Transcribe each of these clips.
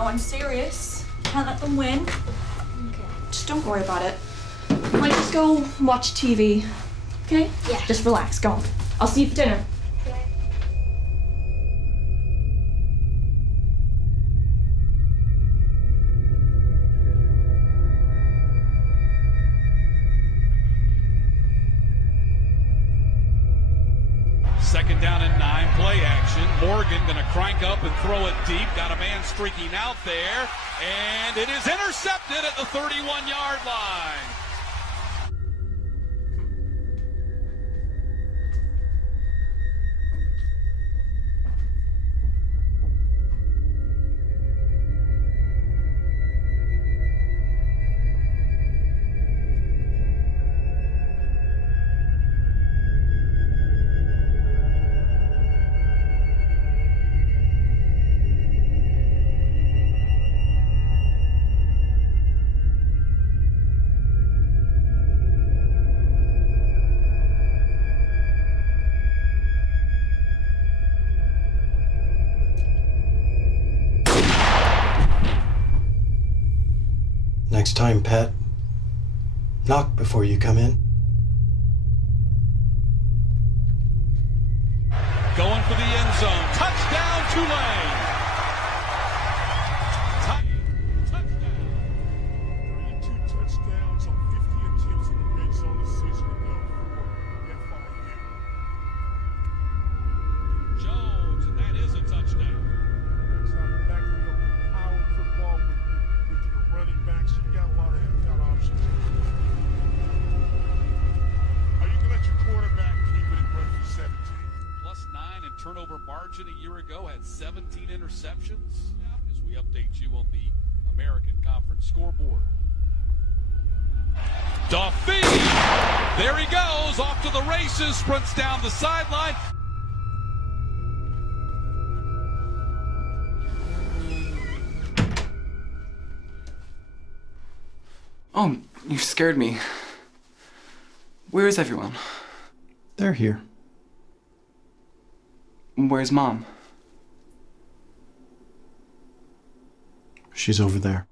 No, I'm serious. Can't let them win. Okay. Just don't worry about it. You might just go watch TV. Okay? Yeah. Just relax. Go on. I'll see you for dinner. Second down and 9, play action. Morgan gonna crank up and throw it deep. Got a man streaking out there, and it is intercepted at the 31-yard line. Next time, Pat, knock before you come in. Going for the end zone. Touchdown, Tulane. Touchdown. 32 touchdowns on 50 attempts in the red zone a season ago for FIU. Jones, and that is a touchdown. It's on the backfield power football with your running backs. You got a lot of options. Or you can let your quarterback keep it and run for 17. Plus 9 in turnover margin a year ago, had 17 interceptions. As we update you on the American Conference scoreboard. Duffy! There he goes, off to the races, sprints down the sideline. Oh, you scared me. Where is everyone? They're here. Where's Mom? She's over there.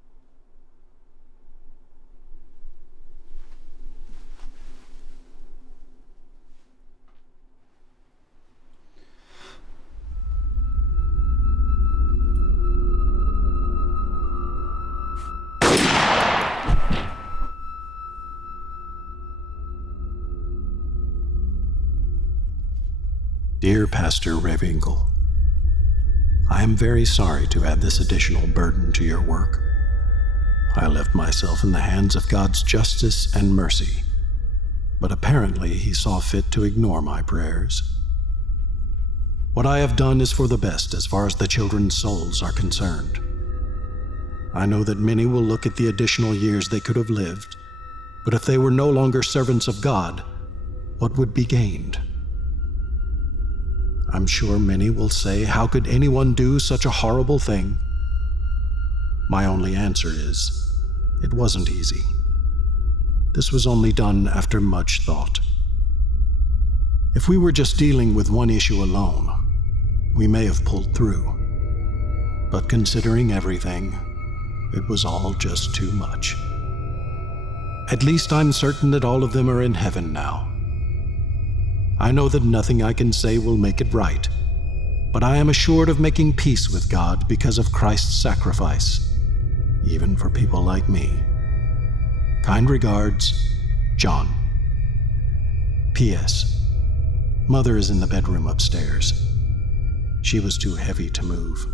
Dear Pastor Revingle, I am very sorry to add this additional burden to your work. I left myself in the hands of God's justice and mercy, but apparently He saw fit to ignore my prayers. What I have done is for the best as far as the children's souls are concerned. I know that many will look at the additional years they could have lived, but if they were no longer servants of God, what would be gained? I'm sure many will say, how could anyone do such a horrible thing? My only answer is, it wasn't easy. This was only done after much thought. If we were just dealing with one issue alone, we may have pulled through. But considering everything, it was all just too much. At least I'm certain that all of them are in heaven now. I know that nothing I can say will make it right, but I am assured of making peace with God because of Christ's sacrifice, even for people like me. Kind regards, John. P.S. Mother is in the bedroom upstairs. She was too heavy to move.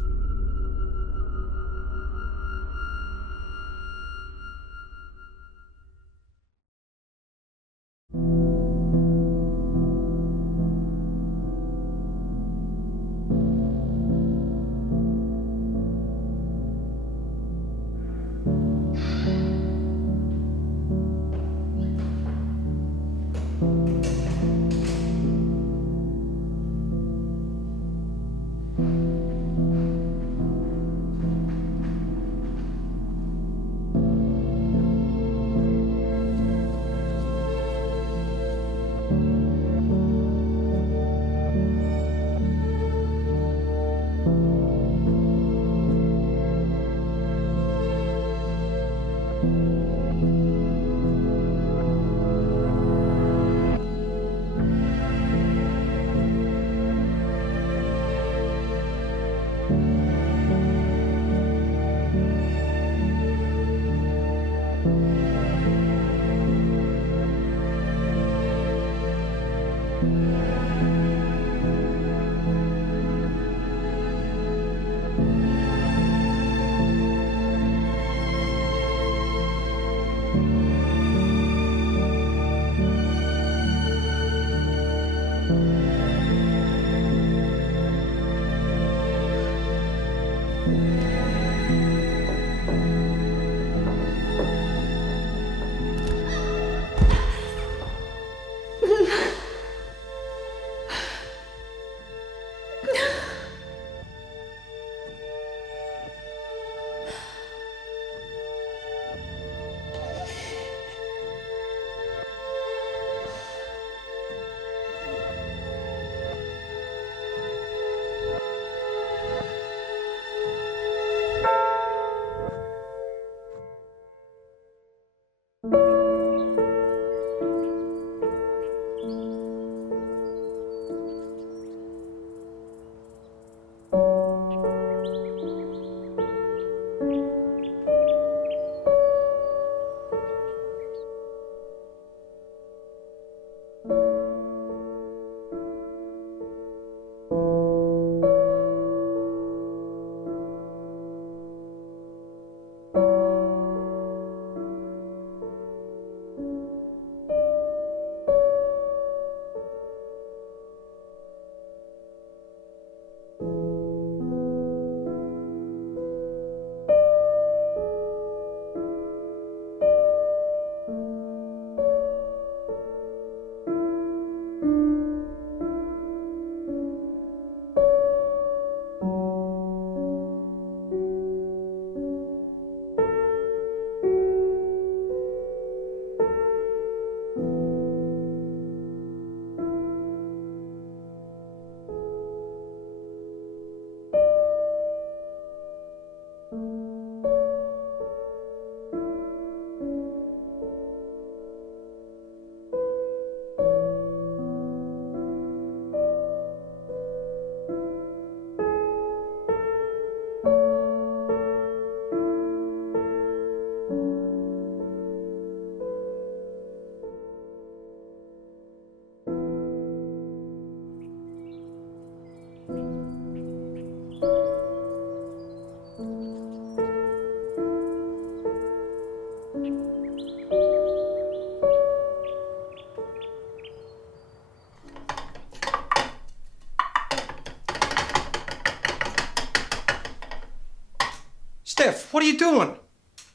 are you doing?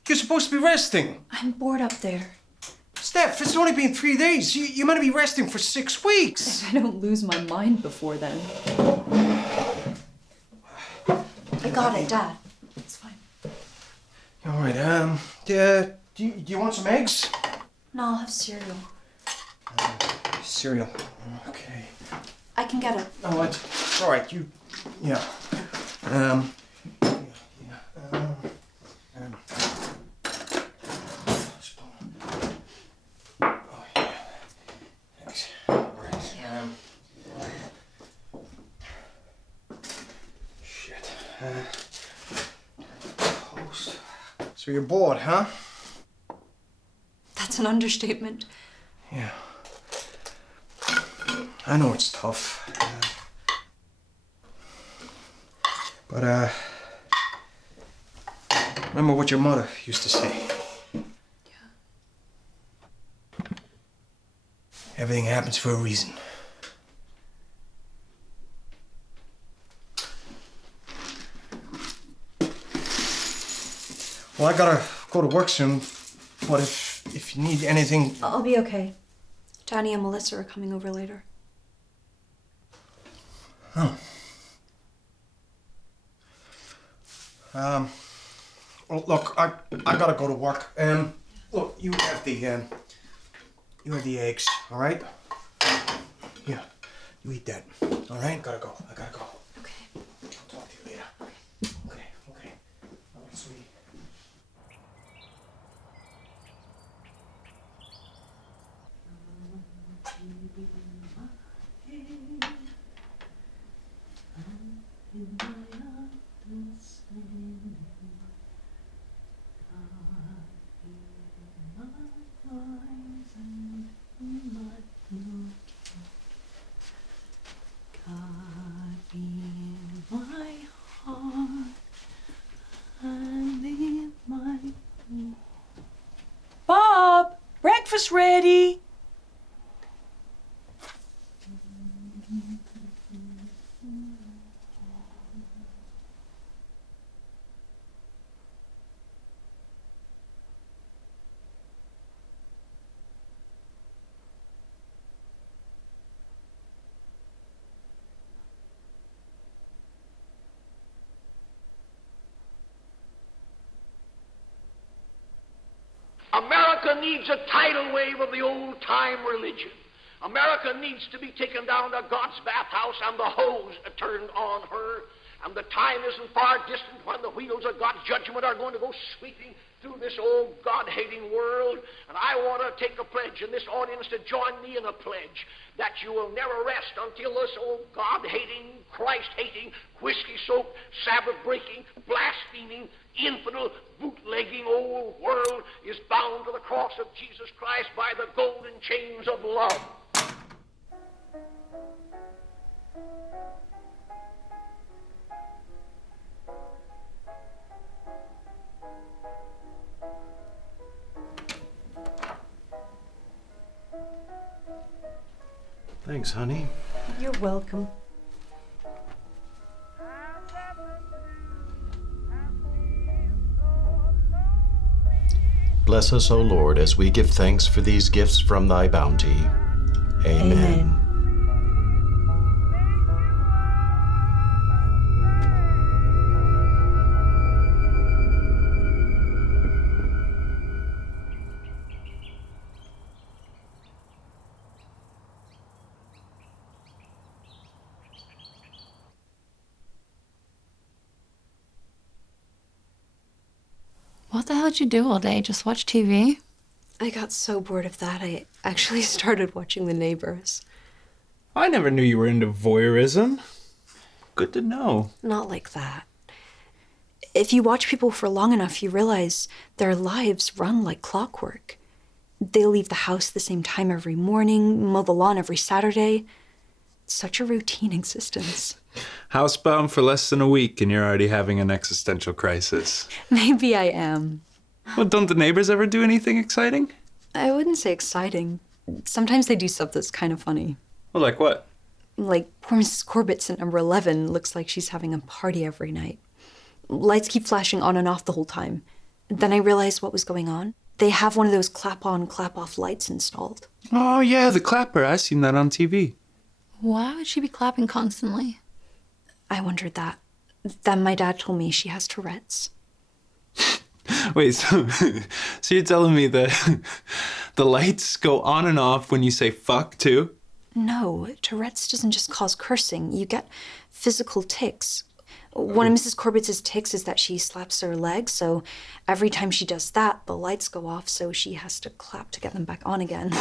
You're supposed to be resting. I'm bored up there. Steph, it's only been 3 days. You're meant to be resting for 6 weeks. If I don't lose my mind before then. I got it, Dad. It's fine. All right, do you want some eggs? No, I'll have cereal. Cereal. Okay. I can get it. Oh, what? All right, yeah. Oh, yeah. Thanks. All right. Shit. Post. So you're bored, huh? That's an understatement. Yeah. I know it's tough. But, remember what your mother used to say. Yeah. Everything happens for a reason. Well, I gotta go to work soon, but if you need anything... I'll be okay. Danny and Melissa are coming over later. Oh. Well, look, I gotta go to work. Look, you have the eggs, all right? Yeah, you eat that, all right? I gotta go. Okay. I'll talk to you later. Okay. All right, sweetie. Bob, breakfast ready. America needs a tidal wave of the old-time religion. America needs to be taken down to God's bathhouse and the hose turned on her. And the time isn't far distant when the wheels of God's judgment are going to go sweeping through this old God-hating world. And I want to take a pledge in this audience to join me in a pledge that you will never rest until this old God-hating, Christ-hating, whiskey-soaked, Sabbath-breaking, blaspheming, infidel, bootlegging old world is bound to the cross of Jesus Christ by the golden chains of love. Thanks, honey. You're welcome. Bless us, O Lord, as we give thanks for these gifts from thy bounty. Amen. What the hell did you do all day? Just watch TV? I got so bored of that, I actually started watching The Neighbors. I never knew you were into voyeurism. Good to know. Not like that. If you watch people for long enough, you realize their lives run like clockwork. They leave the house the same time every morning, mow the lawn every Saturday. It's such a routine existence. Housebound for less than a week and you're already having an existential crisis. Maybe I am. Well, don't the neighbors ever do anything exciting? I wouldn't say exciting. Sometimes they do stuff that's kind of funny. Well, like what? Like poor Mrs. Corbett's at number 11 looks like she's having a party every night. Lights keep flashing on and off the whole time. Then I realized what was going on. They have one of those clap-on, clap-off lights installed. Oh, yeah, the clapper. I seen that on TV. Why would she be clapping constantly? I wondered that. Then my dad told me she has Tourette's. Wait, so you're telling me that the lights go on and off when you say fuck, too? No, Tourette's doesn't just cause cursing. You get physical tics. One of Mrs. Corbett's tics is that she slaps her leg, so every time she does that, the lights go off, so she has to clap to get them back on again.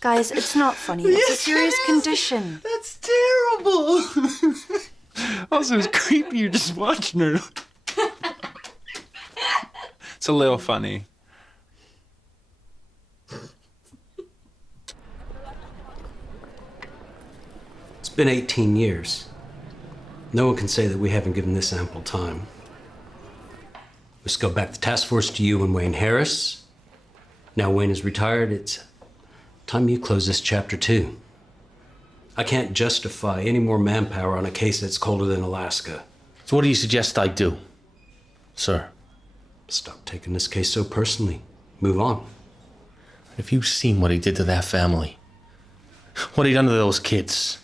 Guys, it's not funny. It's a serious condition. That's terrible. Also, it's creepy. You're just watching her. It's a little funny. It's been 18 years. No one can say that we haven't given this ample time. Let's go back the task force to you and Wayne Harris. Now Wayne is retired, it's time you close this chapter too. I can't justify any more manpower on a case that's colder than Alaska. So what do you suggest I do, sir? Stop taking this case so personally. Move on. If you've seen what he did to that family, what he done to those kids.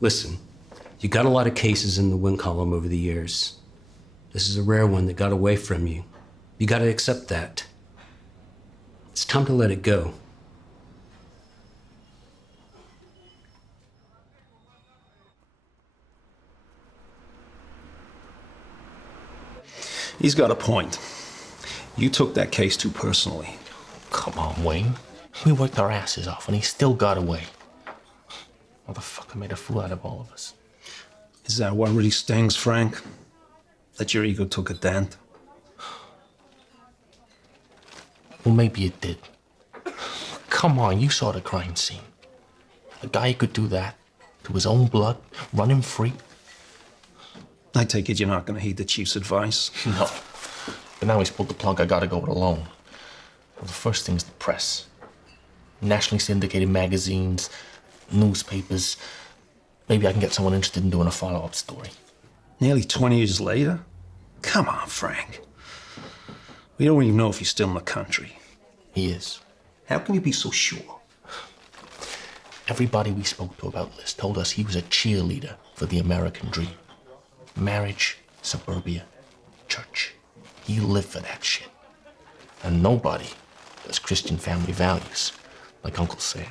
Listen, you got a lot of cases in the win column over the years. This is a rare one that got away from you. You gotta accept that. It's time to let it go. He's got a point. You took that case too personally. Come on, Wayne. We worked our asses off and he still got away. Motherfucker made a fool out of all of us. Is that what really stings, Frank? That your ego took a dent? Well, maybe it did. Come on, you saw the crime scene. A guy who could do that to his own blood, running free. I take it you're not going to heed the chief's advice? No. But now he's pulled the plug, I gotta go it alone. Well, the first thing's the press. Nationally syndicated magazines, newspapers. Maybe I can get someone interested in doing a follow-up story. Nearly 20 years later? Come on, Frank. We don't even know if he's still in the country. He is. How can you be so sure? Everybody we spoke to about this told us he was a cheerleader for the American dream. Marriage, suburbia, church. He lived for that shit. And nobody does Christian family values like Uncle Sam.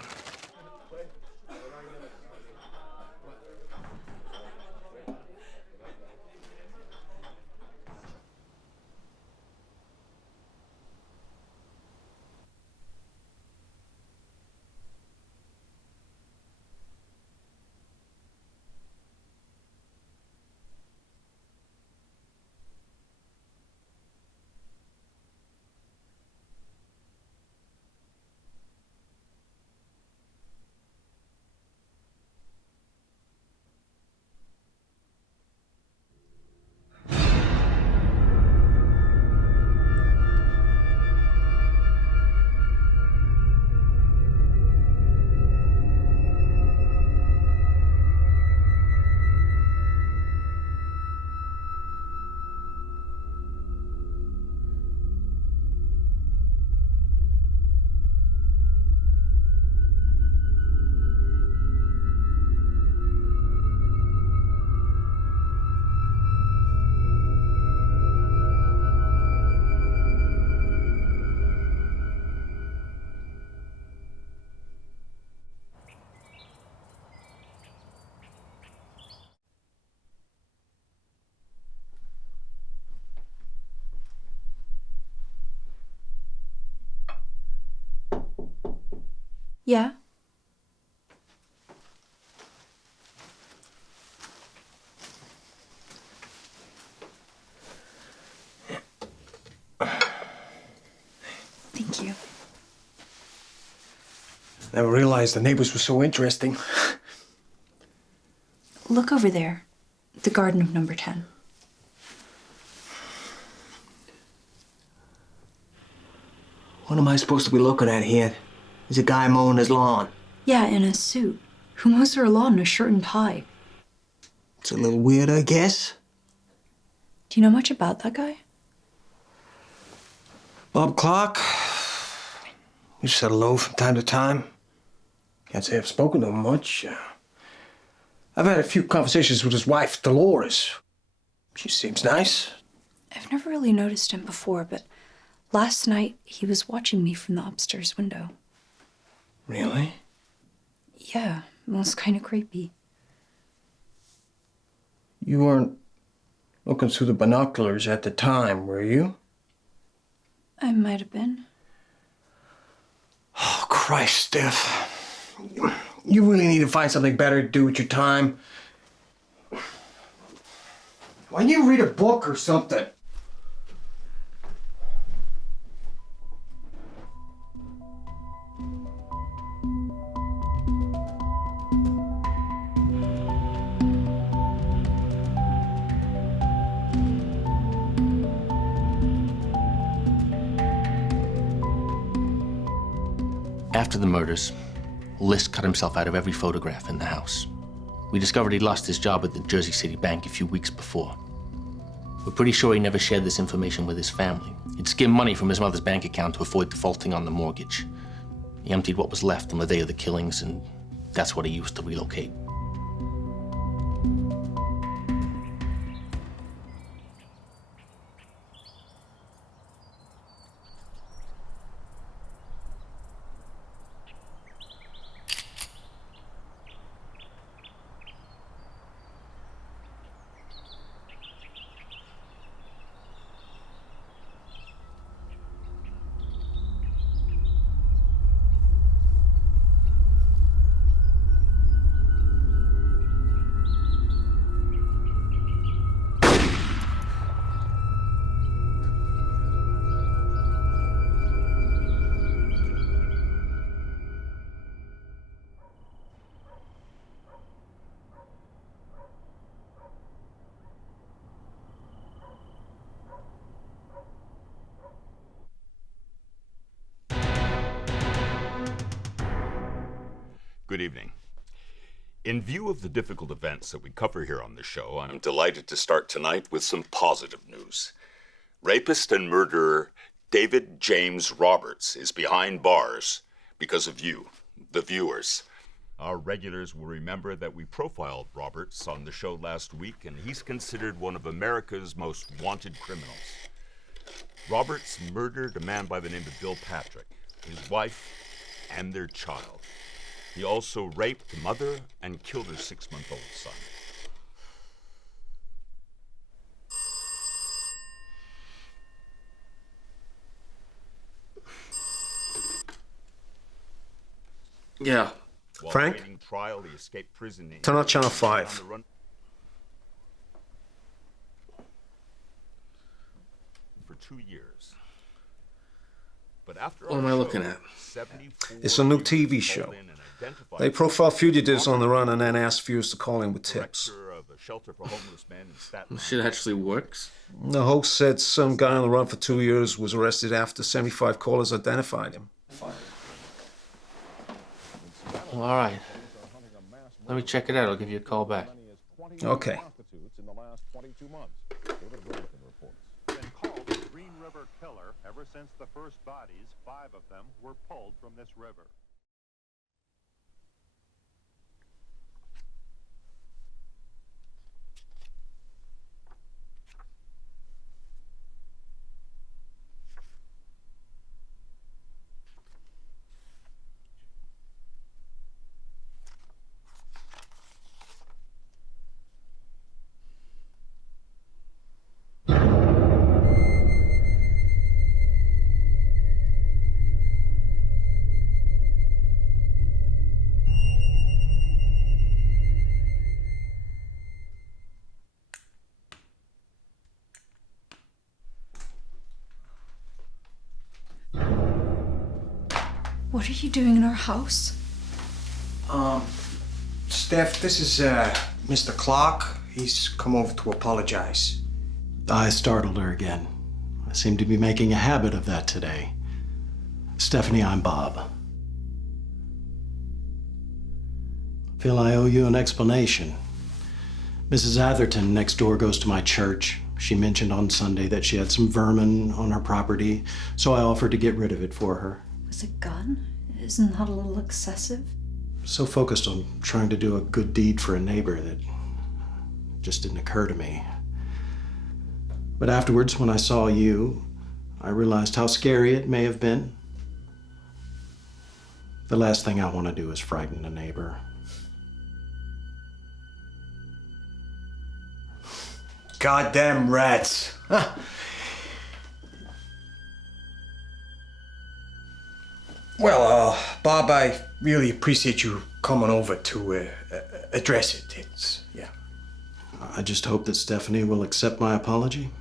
Yeah? Thank you. Never realized the neighbors were so interesting. Look over there. The garden of number 10. What am I supposed to be looking at here? There's a guy mowing his lawn. Yeah, in a suit. Who mows her lawn in a shirt and tie? It's a little weird, I guess. Do you know much about that guy? Bob Clark. We said hello from time to time. Can't say I've spoken to him much. I've had a few conversations with his wife, Dolores. She seems nice. I've never really noticed him before, but last night he was watching me from the upstairs window. Really? Yeah, it was kind of creepy. You weren't looking through the binoculars at the time, were you? I might have been. Oh, Christ, Steph. You really need to find something better to do with your time. Why don't you read a book or something? After the murders, List cut himself out of every photograph in the house. We discovered he'd lost his job at the Jersey City Bank a few weeks before. We're pretty sure he never shared this information with his family. He'd skimmed money from his mother's bank account to avoid defaulting on the mortgage. He emptied what was left on the day of the killings, and that's what he used to relocate. Good evening. In view of the difficult events that we cover here on the show, I'm delighted to start tonight with some positive news. Rapist and murderer David James Roberts is behind bars because of you, the viewers. Our regulars will remember that we profiled Roberts on the show last week, and he's considered one of America's most wanted criminals. Roberts murdered a man by the name of Bill Patrick, his wife, and their child. He also raped the mother and killed her 6-month-old son. Yeah. While Frank? awaiting trial, he escaped prison. Turn on Channel 5. For 2 years. But after What am I looking at? It's a new TV show. They profile fugitives on the run and then ask viewers to call in with tips. This shit actually works? The host said some guy on the run for 2 years was arrested after 75 callers identified him. Well, all right. Let me check it out. I'll give you a call back. Okay. Been called the Green River Killer ever since the first bodies, 5 of them, were pulled from this river. What are you doing in our house? Steph, this is, Mr. Clark. He's come over to apologize. I startled her again. I seem to be making a habit of that today. Stephanie, I'm Bob. I feel I owe you an explanation. Mrs. Atherton next door goes to my church. She mentioned on Sunday that she had some vermin on her property, so I offered to get rid of it for her. Was it gun? Isn't that a little excessive? So focused on trying to do a good deed for a neighbor that it just didn't occur to me. But afterwards, when I saw you, I realized how scary it may have been. The last thing I want to do is frighten a neighbor. Goddamn rats. Huh. Well, Bob, I really appreciate you coming over to address it. Yeah. I just hope that Stephanie will accept my apology.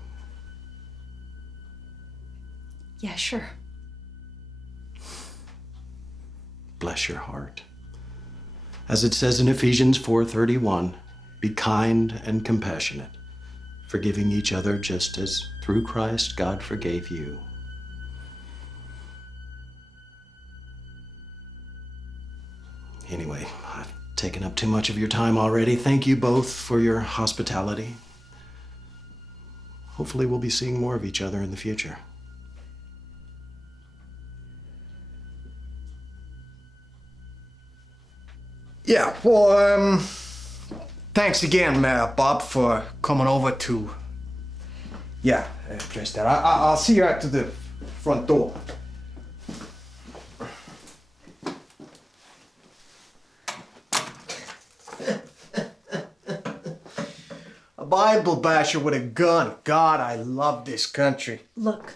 Yeah, sure. Bless your heart. As it says in Ephesians 4:31, be kind and compassionate, forgiving each other just as through Christ God forgave you. Anyway, I've taken up too much of your time already. Thank you both for your hospitality. Hopefully we'll be seeing more of each other in the future. Yeah, well, thanks again, Bob, for coming over to, address that. I'll see you out to the front door. A Bible basher with a gun. God, I love this country. Look,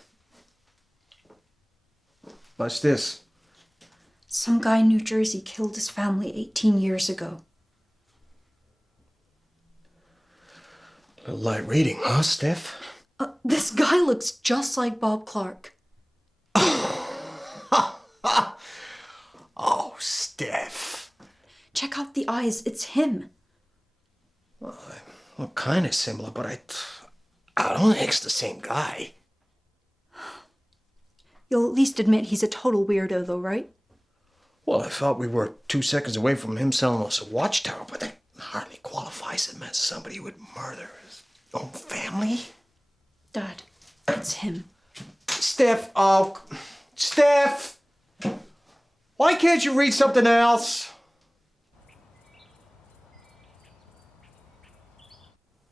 What's this? some guy in New Jersey killed his family 18 years ago. A little light reading, huh, Steph? This guy looks just like Bob Clark. Oh, Steph. Check out the eyes. It's him. Well, they look kind of similar, but I don't think it's the same guy. You'll at least admit he's a total weirdo, though, right? Well, I thought we were 2 seconds away from him selling us a watchtower, but that hardly qualifies him as somebody who would murder his own family. Dad, it's him. Steph, Steph! Why can't you read something else?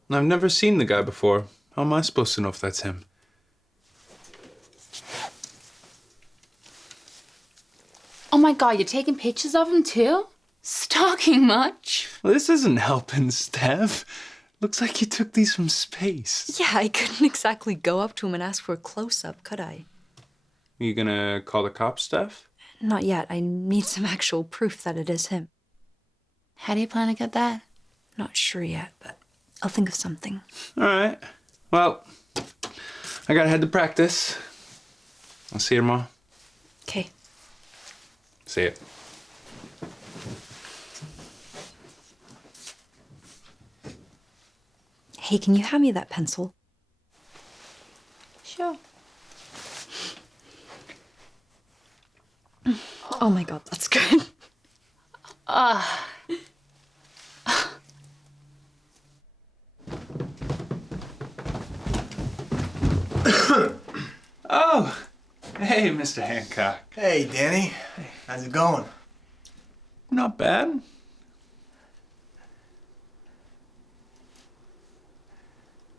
I've never seen the guy before. How am I supposed to know if that's him? Oh my god, you're taking pictures of him too? Stalking much? Well, this isn't helping, Steph. Looks like you took these from space. Yeah, I couldn't exactly go up to him and ask for a close-up, could I? You gonna call the cops, Steph? Not yet. I need some actual proof that it is him. How do you plan to get that? Not sure yet, but I'll think of something. All right. Well, I gotta head to practice. I'll see you tomorrow. Okay. See ya. Hey, can you hand me that pencil? Sure. Oh my god, that's good. Oh, hey, Mr. Hancock. Hey, Danny. Hey, how's it going? Not bad.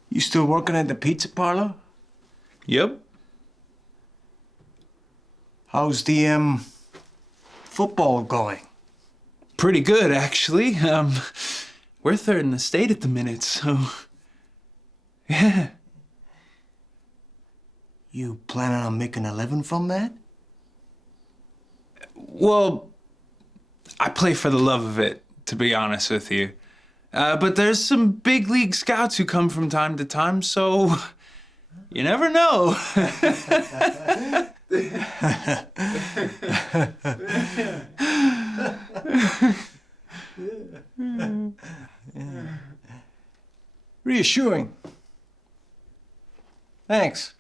You still working at the pizza parlor? Yep. How's the, football going? Pretty good, actually. We're third in the state at the minute, so... Yeah. You planning on making a living from that? Well, I play for the love of it, to be honest with you. But there's some big league scouts who come from time to time, so you never know. Reassuring. Thanks.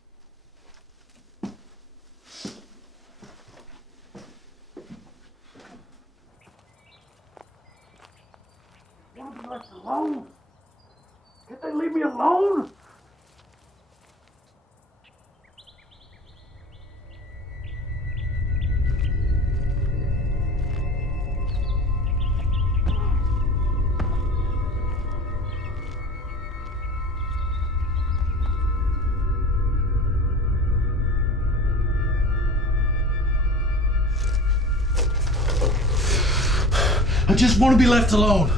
I just want to be left alone.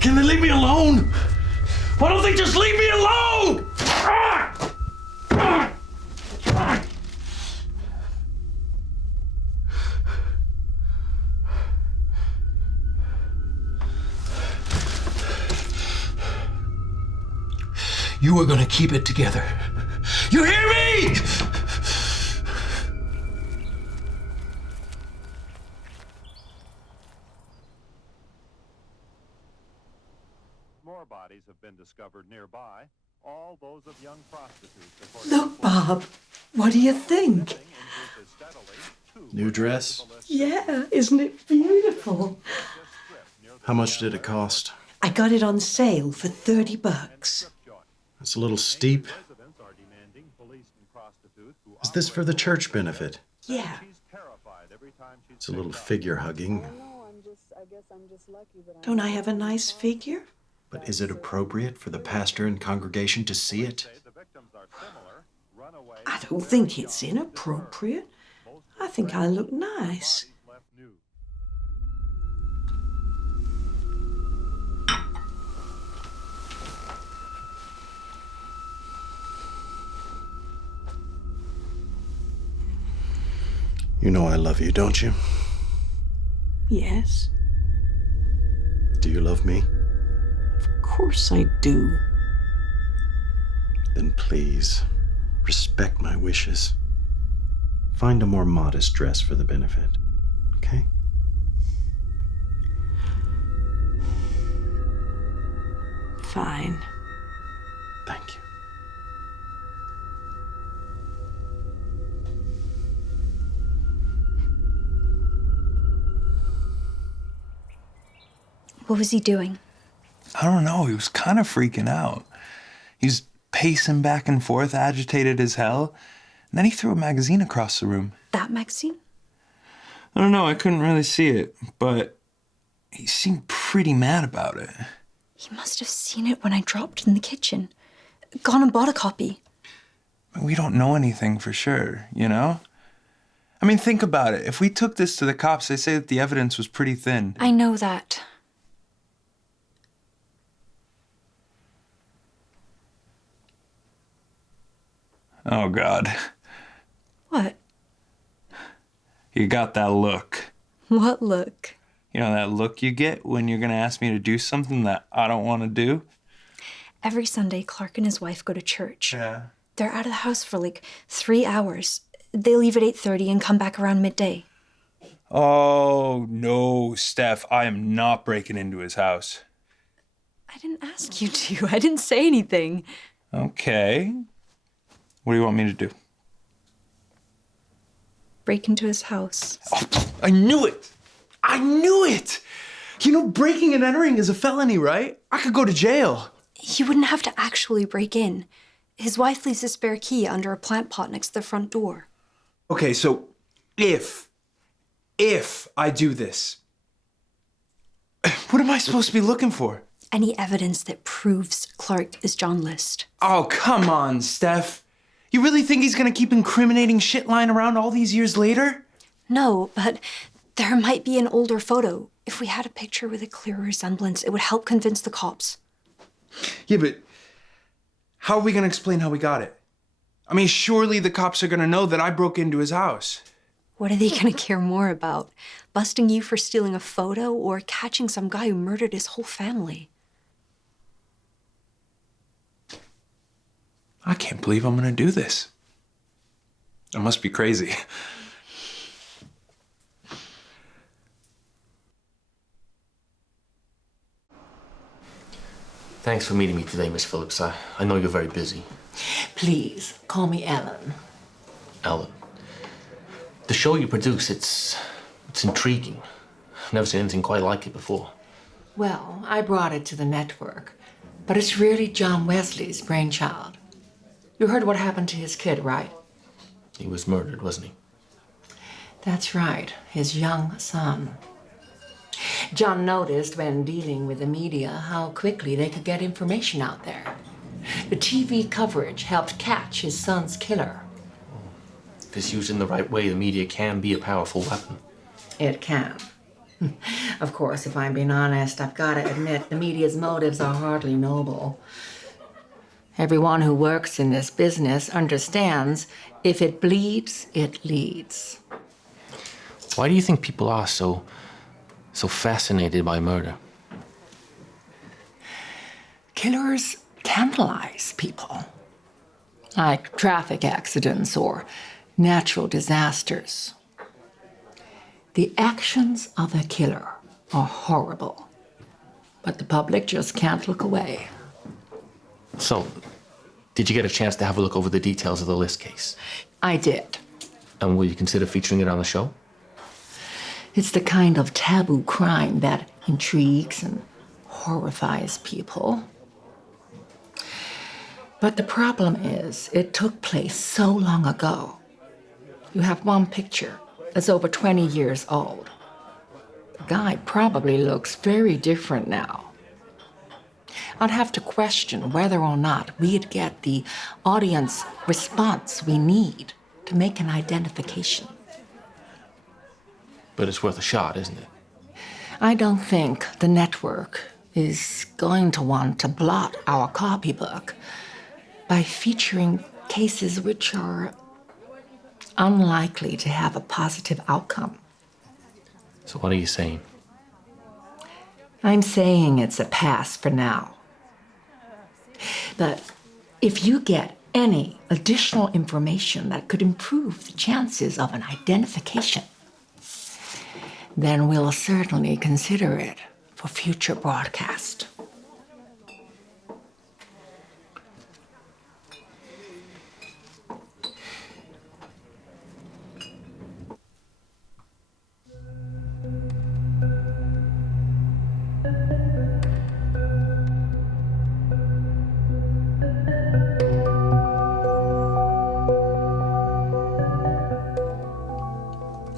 Can they leave me alone? Why don't they just leave me alone? You are gonna keep it together. You hear me? More bodies have been discovered nearby, all those of young prostitutes. Look, Bob, what do you think? New dress? Yeah, isn't it beautiful? How much did it cost? I got it on sale for $30. It's a little steep. Is this for the church benefit? Yeah. It's a little figure hugging. Don't I have a nice figure? But is it appropriate for the pastor and congregation to see it? I don't think it's inappropriate. I think I look nice. You know I love you, don't you? Yes, Do you love me? of course I do. Then please, respect my wishes. Find a more modest dress for the benefit, okay? Fine. Thank you. What was he doing? I don't know. He was kind of freaking out. He was pacing back and forth, agitated as hell. And then he threw a magazine across the room. That magazine? I don't know. I couldn't really see it, but he seemed pretty mad about it. He must have seen it when I dropped it in the kitchen. Gone and bought a copy. We don't know anything for sure, you know? I mean, think about it. If we took this to the cops, they say that the evidence was pretty thin. I know that. Oh, God. What? You got that look. What look? You know that look you get when you're gonna ask me to do something that I don't want to do? Every Sunday, Clark and his wife go to church. Yeah. They're out of the house for like 3 hours. They leave at 8:30 and come back around midday. Oh, no, Steph. I am not breaking into his house. I didn't ask you to. I didn't say anything. Okay. What do you want me to do? Break into his house. Oh, I knew it! I knew it! You know, breaking and entering is a felony, right? I could go to jail. He wouldn't have to actually break in. His wife leaves a spare key under a plant pot next to the front door. Okay, so if I do this, what am I supposed to be looking for? Any evidence that proves Clark is John List. Oh, come on, Steph. You really think he's gonna keep incriminating shit lying around all these years later? No, but there might be an older photo. If we had a picture with a clear resemblance, it would help convince the cops. Yeah, but how are we gonna explain how we got it? I mean, surely the cops are gonna know that I broke into his house. What are they gonna care more about? Busting you for stealing a photo or catching some guy who murdered his whole family? I can't believe I'm gonna do this. I must be crazy. Thanks for meeting me today, Miss Phillips. I know you're very busy. Please, call me Ellen. Ellen, the show you produce, it's intriguing. I've never seen anything quite like it before. Well, I brought it to the network, but it's really John Wesley's brainchild. You heard what happened to his kid, right? He was murdered, wasn't he? That's right, his young son. John noticed when dealing with the media how quickly they could get information out there. The TV coverage helped catch his son's killer. If it's used in the right way, the media can be a powerful weapon. It can. Of course, if I'm being honest, I've got to admit the media's motives are hardly noble. Everyone who works in this business understands if it bleeds, it leads. Why do you think people are so fascinated by murder? Killers tantalize people, like traffic accidents or natural disasters. The actions of a killer are horrible, but the public just can't look away. So, did you get a chance to have a look over the details of the List case? I did. And will you consider featuring it on the show? It's the kind of taboo crime that intrigues and horrifies people. But the problem is, it took place so long ago. You have one picture that's over 20 years old. The guy probably looks very different now. I'd have to question whether or not we'd get the audience response we need to make an identification. But it's worth a shot, isn't it? I don't think the network is going to want to blot our copybook by featuring cases which are unlikely to have a positive outcome. So what are you saying? I'm saying it's a pass for now. But if you get any additional information that could improve the chances of an identification, then we'll certainly consider it for future broadcast.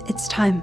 It's time.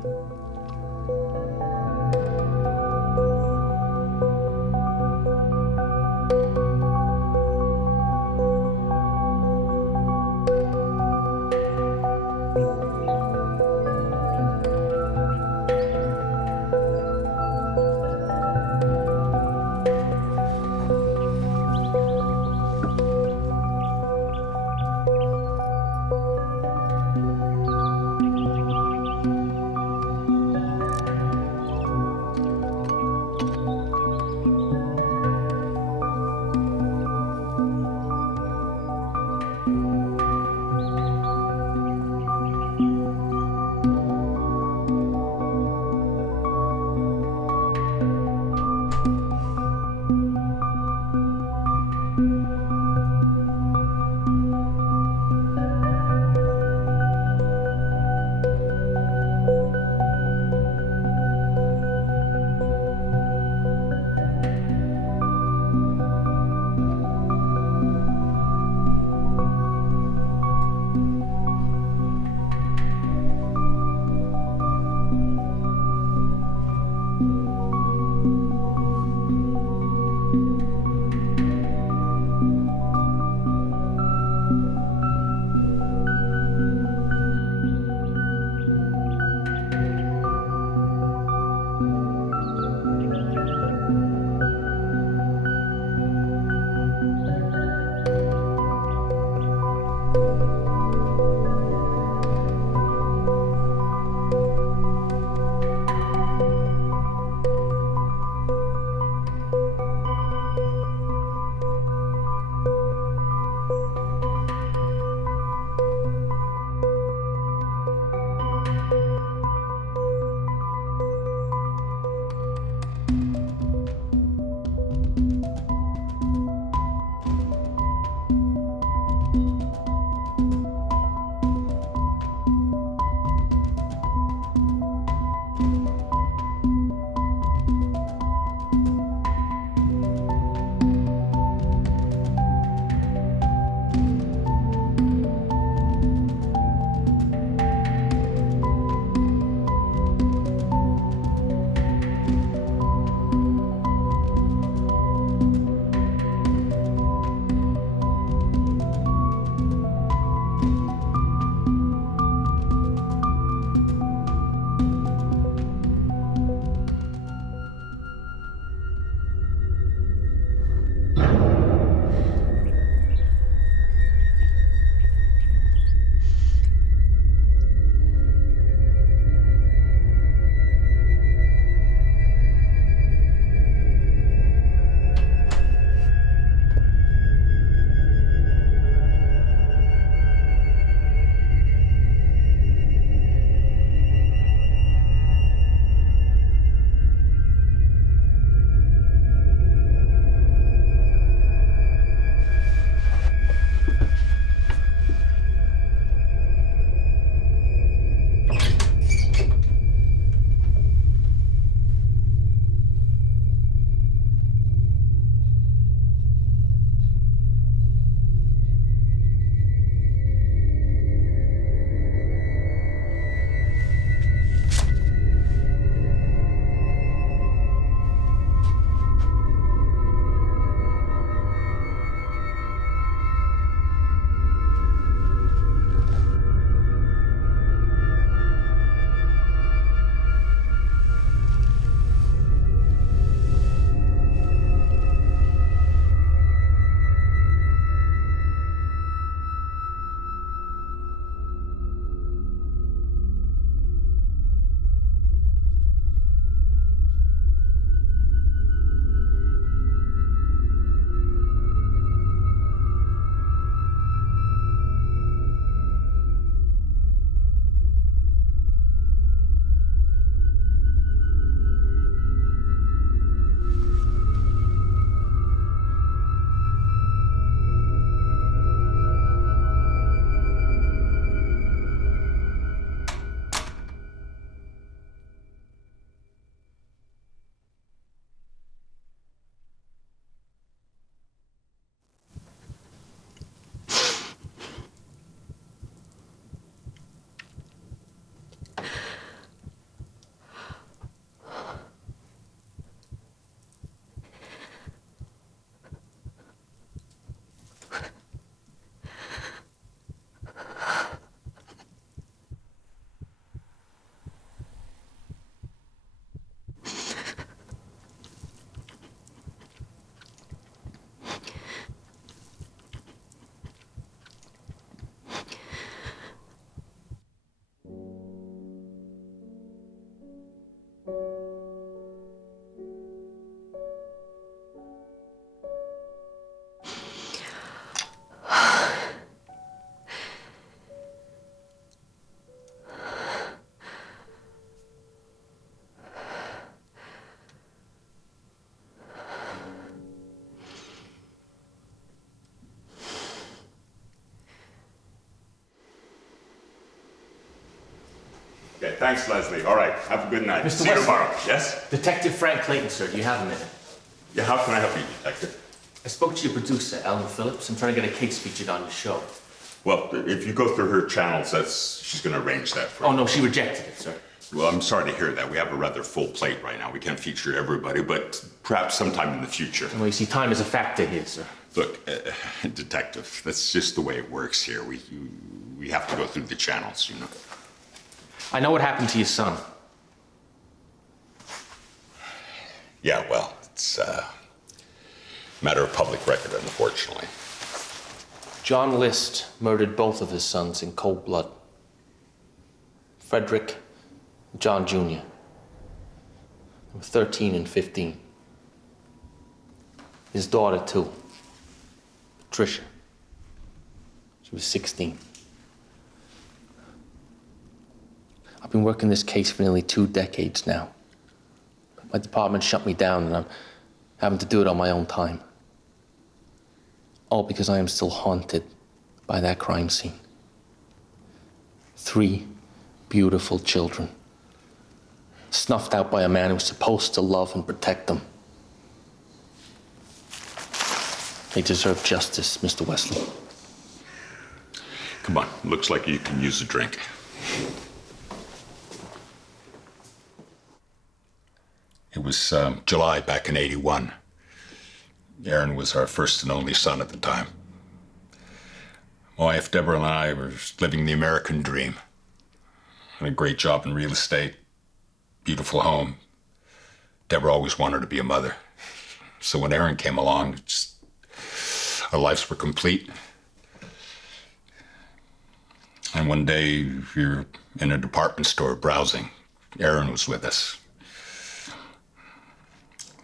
Okay, thanks, Leslie. All right, have a good night. Mr. See you Weston. tomorrow. Yes? Detective Frank Clayton, sir. Do you have a minute? Yeah, how can I help you, Detective? I spoke to your producer, Ellen Phillips. I'm trying to get a case featured on your show. Well, if you go through her channels, she's going to arrange that for you. Oh, no, she rejected it, sir. Well, I'm sorry to hear that. We have a rather full plate right now. We can't feature everybody, but perhaps sometime in the future. Well, you see, time is a factor here, sir. Look, Detective, that's just the way it works here. We have to go through the channels, you know. I know what happened to your son. Yeah, well, it's a matter of public record, unfortunately. John List murdered both of his sons in cold blood. Frederick and John Jr. They were 13 and 15. His daughter, too. Patricia. She was 16. I've been working this case for nearly 2 decades now. My department shut me down and I'm having to do it on my own time. All because I am still haunted by that crime scene. 3 beautiful children, snuffed out by a man who was supposed to love and protect them. They deserve justice, Mr. Wesley. Come on, looks like you can use a drink. It was July back in '81. Aaron was our first and only son at the time. My wife Deborah and I were living the American dream. Had a great job in real estate, beautiful home. Deborah always wanted to be a mother. So when Aaron came along, our lives were complete. And one day, we were in a department store browsing. Aaron was with us.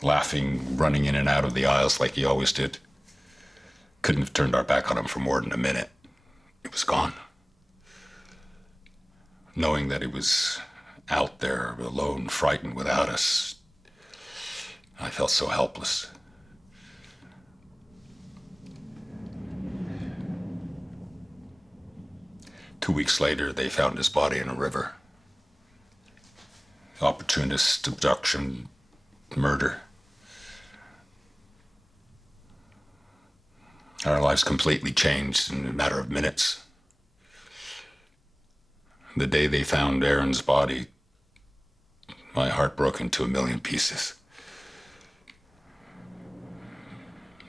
Laughing, running in and out of the aisles like he always did. Couldn't have turned our back on him for more than a minute. He was gone. Knowing that he was out there, alone, frightened without us, I felt so helpless. Two weeks later, they found his body in a river. Opportunist abduction, murder. Our lives completely changed in a matter of minutes. The day they found Aaron's body, my heart broke into 1,000,000 pieces.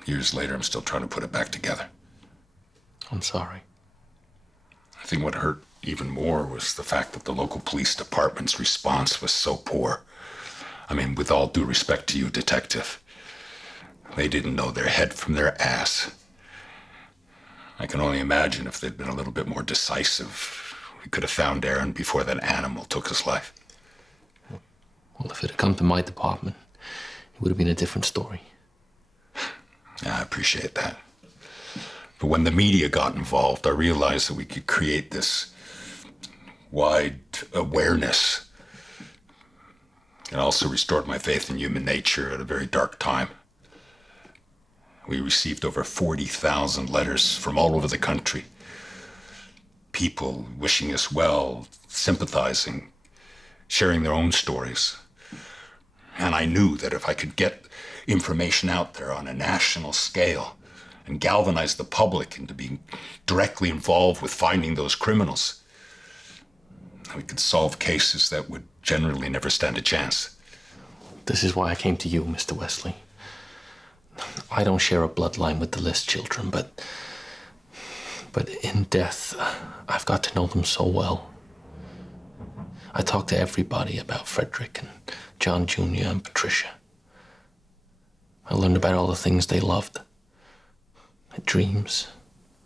Years later, I'm still trying to put it back together. I'm sorry. I think what hurt even more was the fact that the local police department's response was so poor. I mean, with all due respect to you, Detective, they didn't know their head from their ass. I can only imagine if they'd been a little bit more decisive, we could have found Aaron before that animal took his life. Well, if it had come to my department, it would have been a different story. Yeah, I appreciate that. But when the media got involved, I realized that we could create this wide awareness. It also restored my faith in human nature at a very dark time. We received over 40,000 letters from all over the country. People wishing us well, sympathizing, sharing their own stories. And I knew that if I could get information out there on a national scale and galvanize the public into being directly involved with finding those criminals, we could solve cases that would generally never stand a chance. This is why I came to you, Mr. Wesley. I don't share a bloodline with the List children, but in death, I've got to know them so well. I talked to everybody about Frederick and John Jr. and Patricia. I learned about all the things they loved. Their dreams,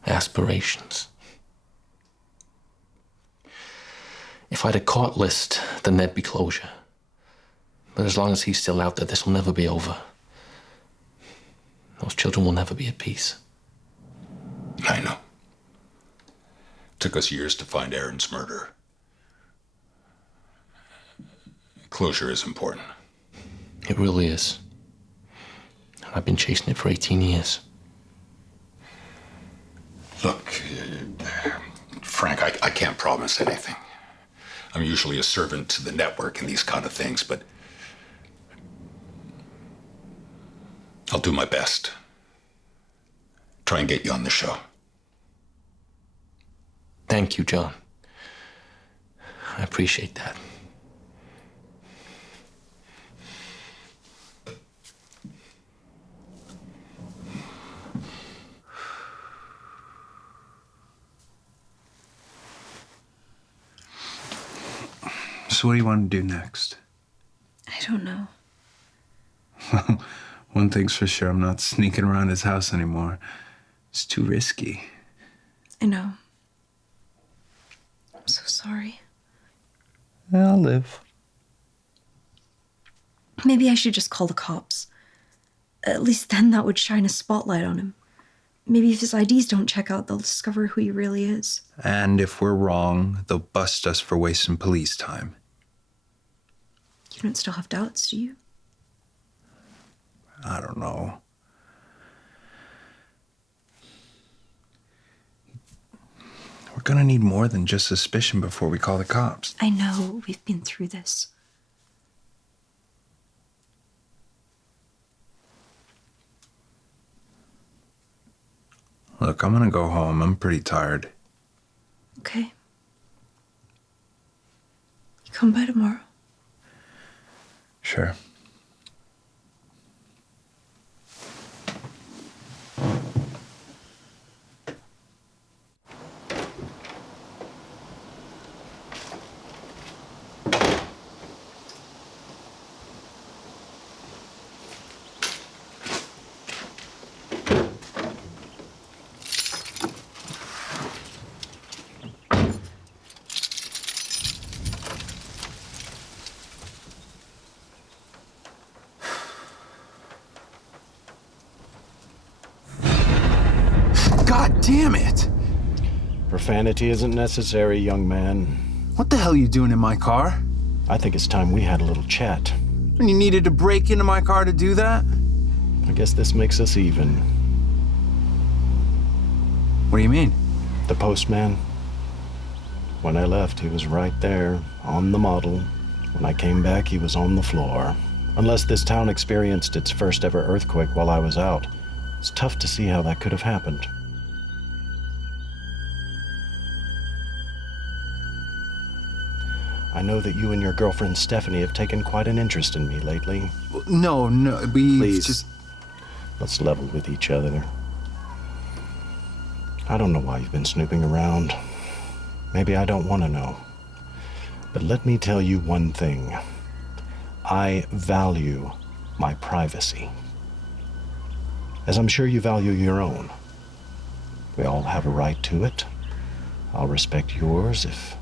aspirations. If I'd have caught List, then there'd be closure. But as long as he's still out there, this will never be over. Those children will never be at peace. I know. It took us years to find Aaron's murderer. Closure is important. It really is. And I've been chasing it for 18 years. Look, Frank, I can't promise anything. I'm usually a servant to the network and these kind of things, but I'll do my best. Try and get you on the show. Thank you, John. I appreciate that. So what do you want to do next? I don't know. One thing's for sure, I'm not sneaking around his house anymore. It's too risky. I know. I'm so sorry. I'll live. Maybe I should just call the cops. At least then that would shine a spotlight on him. Maybe if his IDs don't check out, they'll discover who he really is. And if we're wrong, they'll bust us for wasting police time. You don't still have doubts, do you? I don't know. We're gonna need more than just suspicion before we call the cops. I know. We've been through this. Look, I'm gonna go home. I'm pretty tired. Okay. You come by tomorrow. Sure. God damn it! Profanity isn't necessary, young man. What the hell are you doing in my car? I think it's time we had a little chat. And you needed to break into my car to do that? I guess this makes us even. What do you mean? The postman. When I left, he was right there, on the model. When I came back, he was on the floor. Unless this town experienced its first ever earthquake while I was out, it's tough to see how that could have happened. I know that you and your girlfriend Stephanie have taken quite an interest in me lately. No, Please, just... let's level with each other. I don't know why you've been snooping around. Maybe I don't want to know. But let me tell you one thing. I value my privacy. As I'm sure you value your own. We all have a right to it. I'll respect yours if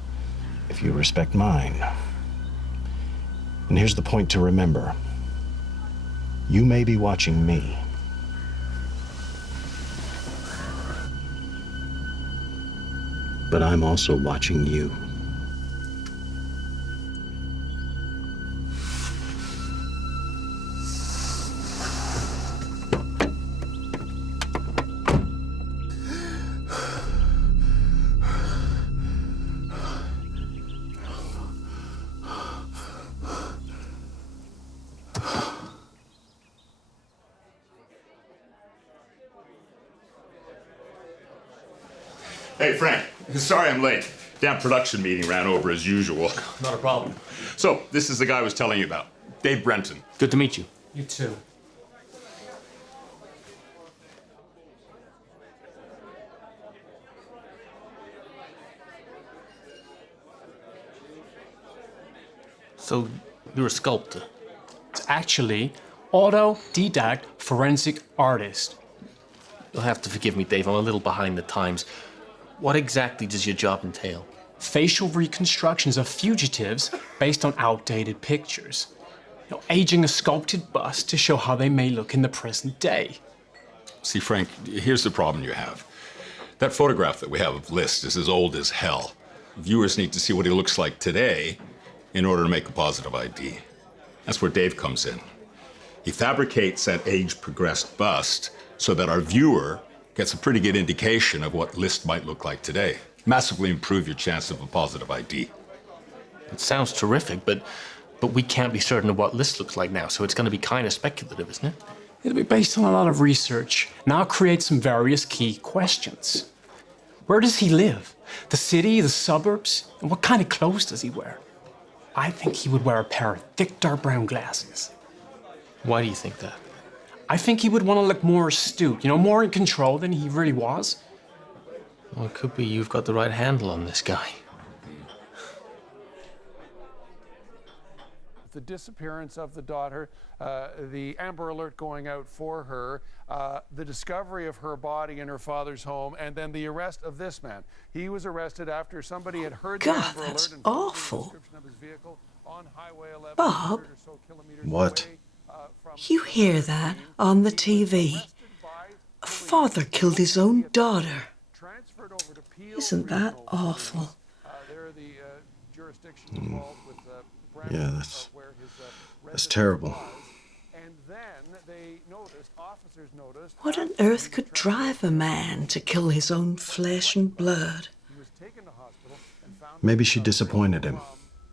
you respect mine. And here's the point to remember. You may be watching me, but I'm also watching you. Hey, Frank. Sorry I'm late. Damn production meeting ran over as usual. Not a problem. So, this is the guy I was telling you about. Dave Brenton. Good to meet you. You too. So, you're a sculptor? It's actually autodidact forensic artist. You'll have to forgive me, Dave. I'm a little behind the times. What exactly does your job entail? Facial reconstructions of fugitives based on outdated pictures. Aging a sculpted bust to show how they may look in the present day. See, Frank, here's the problem you have. That photograph that we have of List is as old as hell. Viewers need to see what he looks like today in order to make a positive ID. That's where Dave comes in. He fabricates that age-progressed bust so that our viewer gets a pretty good indication of what List might look like today. Massively improve your chance of a positive ID. It sounds terrific, but we can't be certain of what List looks like now, so it's going to be kind of speculative, isn't it? It'll be based on a lot of research, and I'll create some various key questions. Where does he live? The city, the suburbs? And what kind of clothes does he wear? I think he would wear a pair of thick dark brown glasses. Why do you think that? I think he would want to look more astute, more in control than he really was. Well, it could be you've got the right handle on this guy. The disappearance of the daughter, the Amber Alert going out for her, the discovery of her body in her father's home, and then the arrest of this man. He was arrested after somebody had heard the Amber Alert and awful. the description of his vehicle on Highway 11. Bob, What? you hear that on the TV? A father killed his own daughter. Isn't that awful? Yeah, that's terrible. What on earth could drive a man to kill his own flesh and blood? Maybe she disappointed him.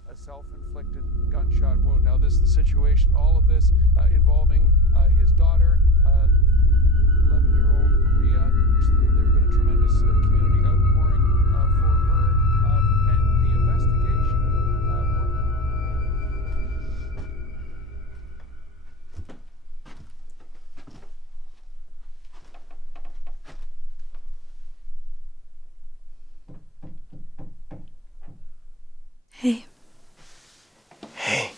A self-inflicted gunshot wound. Now, this is the situation. All of this involving his daughter, 11-year-old Rhea. There's been a tremendous community outpouring for her, and the investigation. Hey. Hey.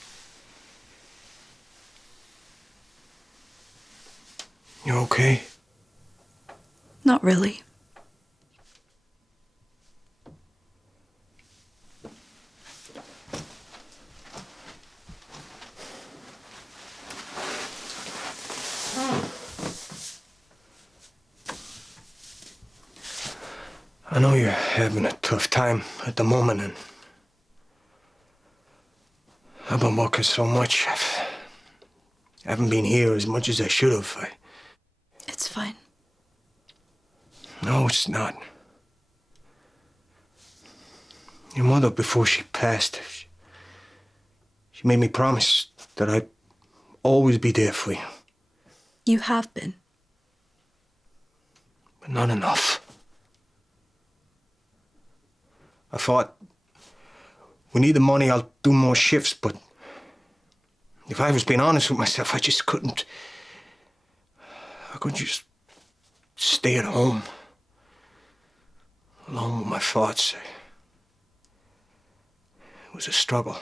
You okay? Not really. I know you're having a tough time at the moment, and I've been working so much. I haven't been here as much as I should have. It's fine. No, it's not. Your mother, before she passed, she made me promise that I'd always be there for you. You have been. But not enough. I thought, we need the money, I'll do more shifts, but if I was being honest with myself, I just couldn't. I couldn't just stay at home, alone with my thoughts. It was a struggle.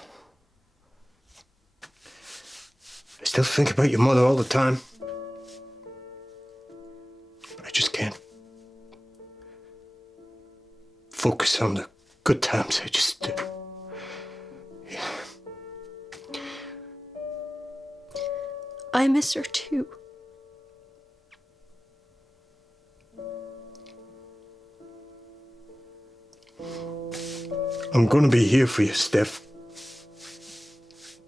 I still think about your mother all the time, but I just can't focus on the good times. I just... I miss her too. I'm gonna be here for you, Steph.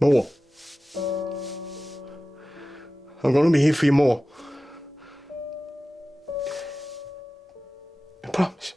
More. I'm gonna be here for you more. I promise.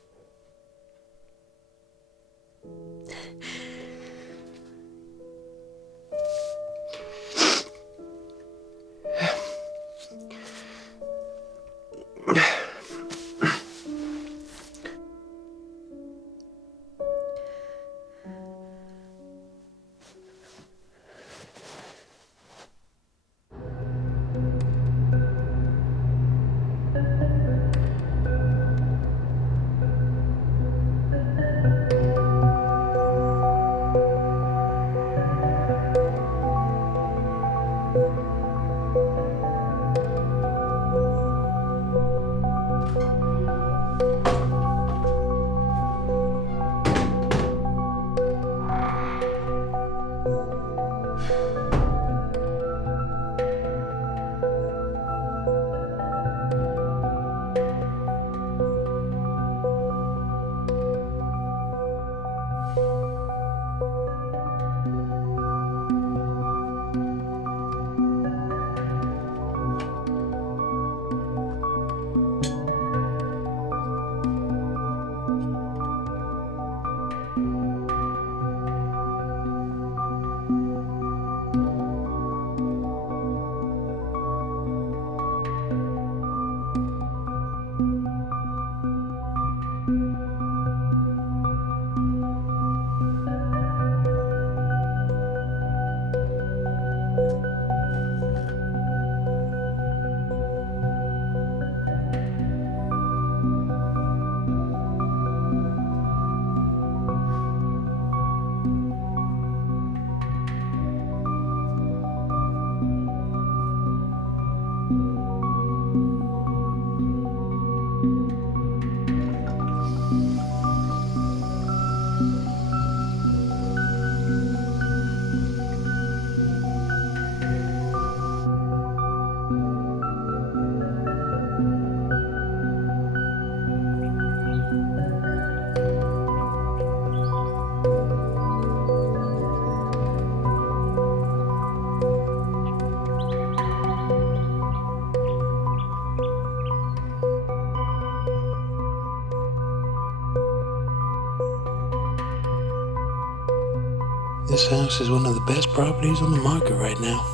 This house is one of the best properties on the market right now.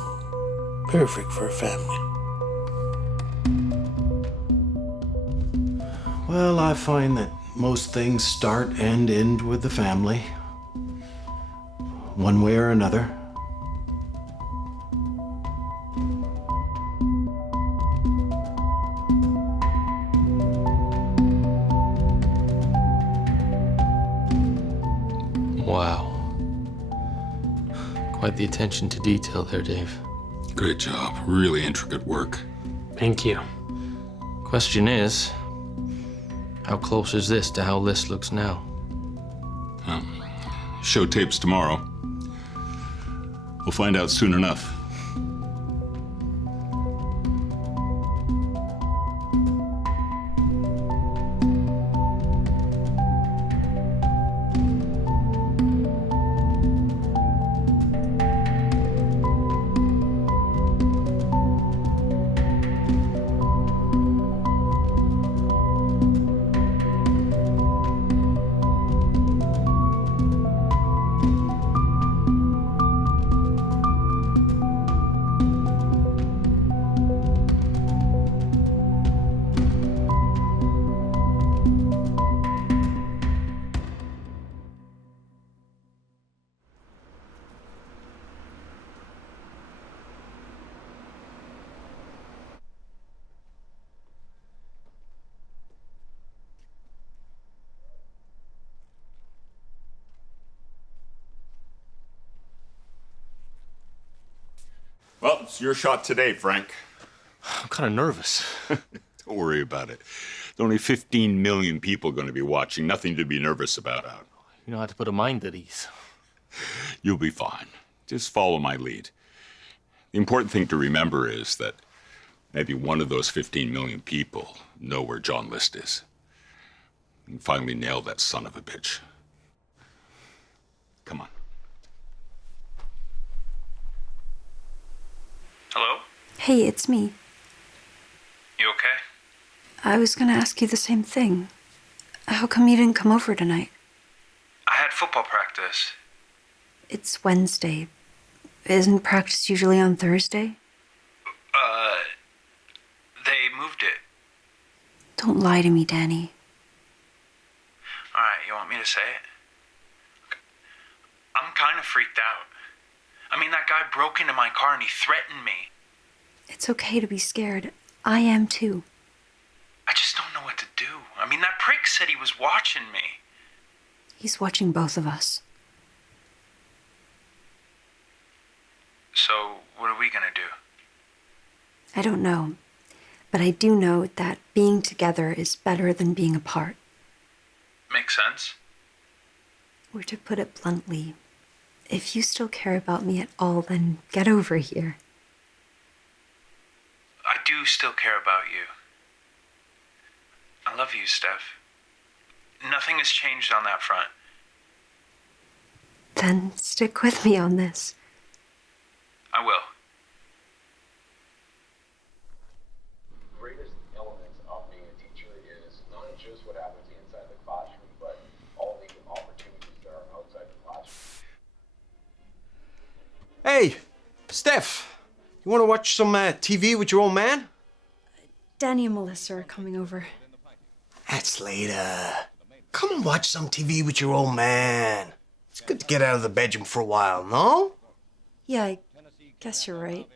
Perfect for a family. Well, I find that most things start and end with the family, one way or another. Wow. Quite the attention to detail there, Dave. Great job. Really intricate work. Thank you. Question is, how close is this to how List looks now? Show tapes tomorrow. We'll find out soon enough. Well, it's your shot today, Frank. I'm kind of nervous. Don't worry about it. There's only 15 million people going to be watching. Nothing to be nervous about. You know how to put a mind at ease. You'll be fine. Just follow my lead. The important thing to remember is that maybe one of those 15 million people know where John List is. And finally nail that son of a bitch. Come on. Hello? Hey, it's me. You okay? I was gonna ask you the same thing. How come you didn't come over tonight? I had football practice. It's Wednesday. Isn't practice usually on Thursday? They moved it. Don't lie to me, Danny. Alright, you want me to say it? I'm kind of freaked out. I mean, that guy broke into my car and he threatened me. It's okay to be scared. I am too. I just don't know what to do. I mean, that prick said he was watching me. He's watching both of us. So, what are we gonna do? I don't know. But I do know that being together is better than being apart. Makes sense. Or to put it bluntly, if you still care about me at all, then get over here. I do still care about you. I love you, Steph. Nothing has changed on that front. Then stick with me on this. I will. Greatest elements of being a teacher is not just what happens inside the classroom, but all the opportunities that are outside the classroom. Hey, Steph, you want to watch some TV with your old man? Danny and Melissa are coming over. That's later. Come and watch some TV with your old man. It's good to get out of the bedroom for a while, no? Yeah, I guess you're right.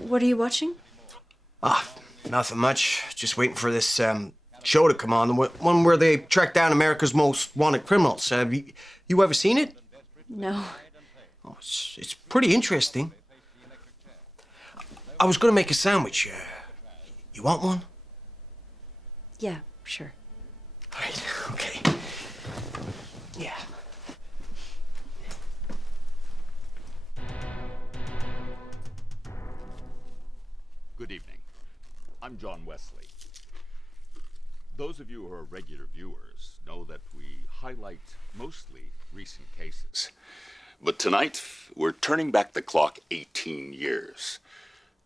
What are you watching? Nothing much. Just waiting for this show to come on. The one where they track down America's most wanted criminals. Have you ever seen it? No. Oh, it's pretty interesting. I was gonna make a sandwich. You want one? Yeah, sure. All right, okay. Yeah. Good evening. I'm John Wesley. Those of you who are regular viewers know that we highlight mostly recent cases. But tonight, we're turning back the clock 18 years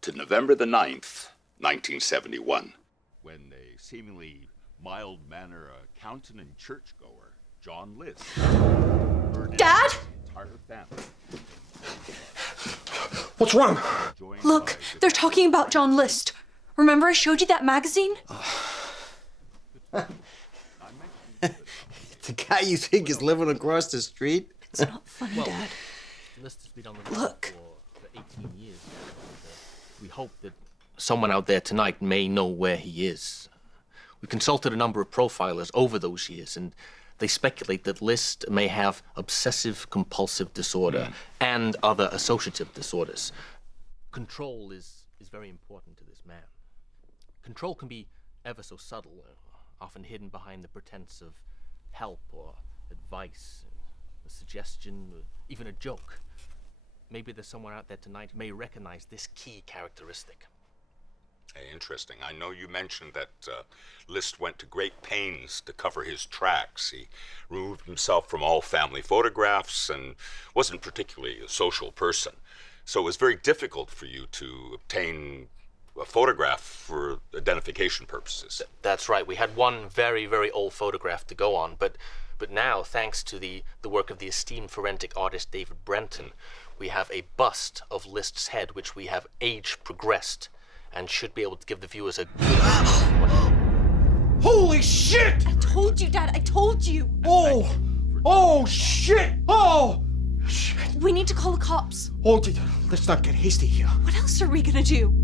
to November the 9th, 1971, when a seemingly mild-mannered accountant and churchgoer, John List, Dad? Carter family. What's wrong? Look, they're talking about John List. Remember I showed you that magazine? The guy you think is living across the street? It's not funny, Dad. List has been on the Look. for 18 years now. We hope that someone out there tonight may know where he is. We consulted a number of profilers over those years, and they speculate that List may have obsessive-compulsive disorder and other associative disorders. Control is very important to this man. Control can be ever so subtle, often hidden behind the pretense of help or advice, a suggestion, or even a joke. Maybe there's someone out there tonight who may recognize this key characteristic. Hey, interesting. I know you mentioned that List went to great pains to cover his tracks. He removed himself from all family photographs and wasn't particularly a social person. So it was very difficult for you to obtain a photograph for identification purposes. That's right. We had one very, very old photograph to go on, but now, thanks to the work of the esteemed forensic artist David Brenton, we have a bust of List's head, which we have age progressed, and should be able to give the viewers a good... Holy shit! I told you, Dad. I told you. Oh, shit! Oh! Shit. We need to call the cops. Oh, let's not get hasty here. What else are we gonna do?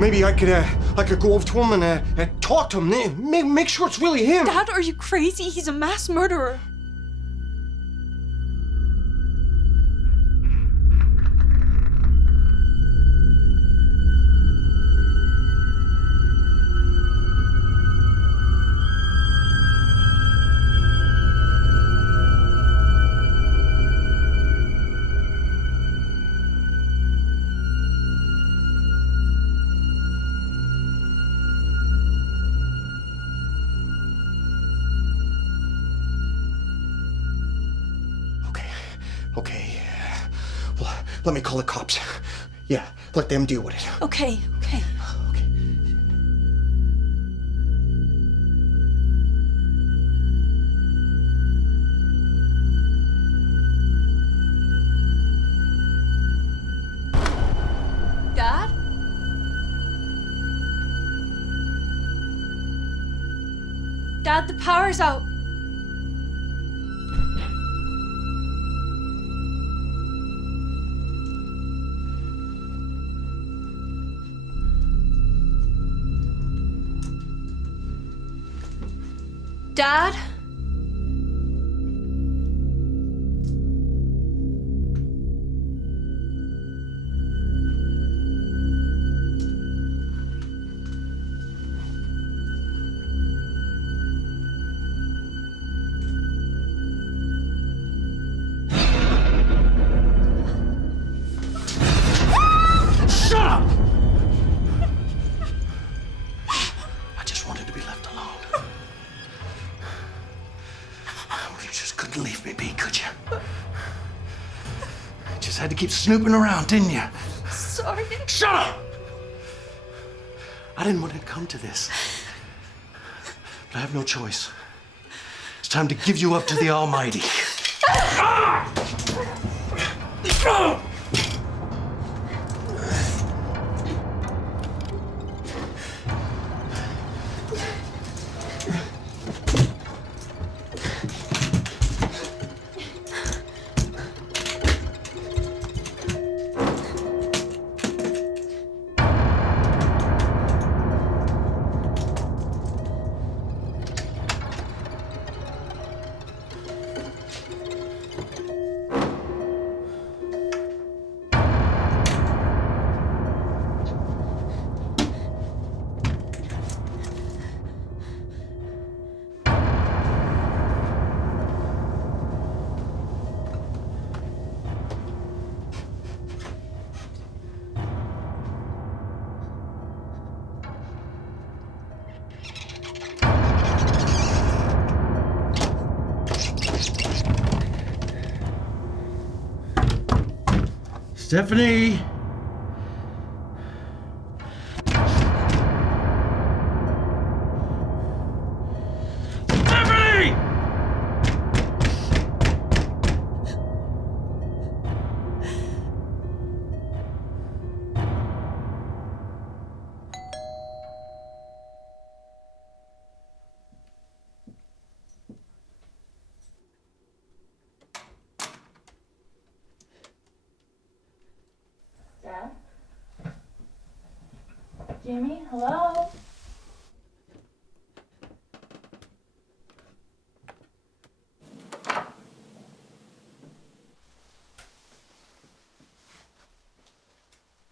Maybe I could go over to him and talk to him. Make sure it's really him. Dad, are you crazy? He's a mass murderer. Okay. Well, let me call the cops. Yeah, let them deal with it. Okay. Dad? Dad, the power's out. Dad? Shut up! I just wanted to be left alone. You just couldn't leave me be, could you? Just had to keep snooping around, didn't you? Sorry. Shut up! I didn't want to come to this. But I have no choice. It's time to give you up to the Almighty. Stephanie! Stephanie! Dad? Jimmy, hello?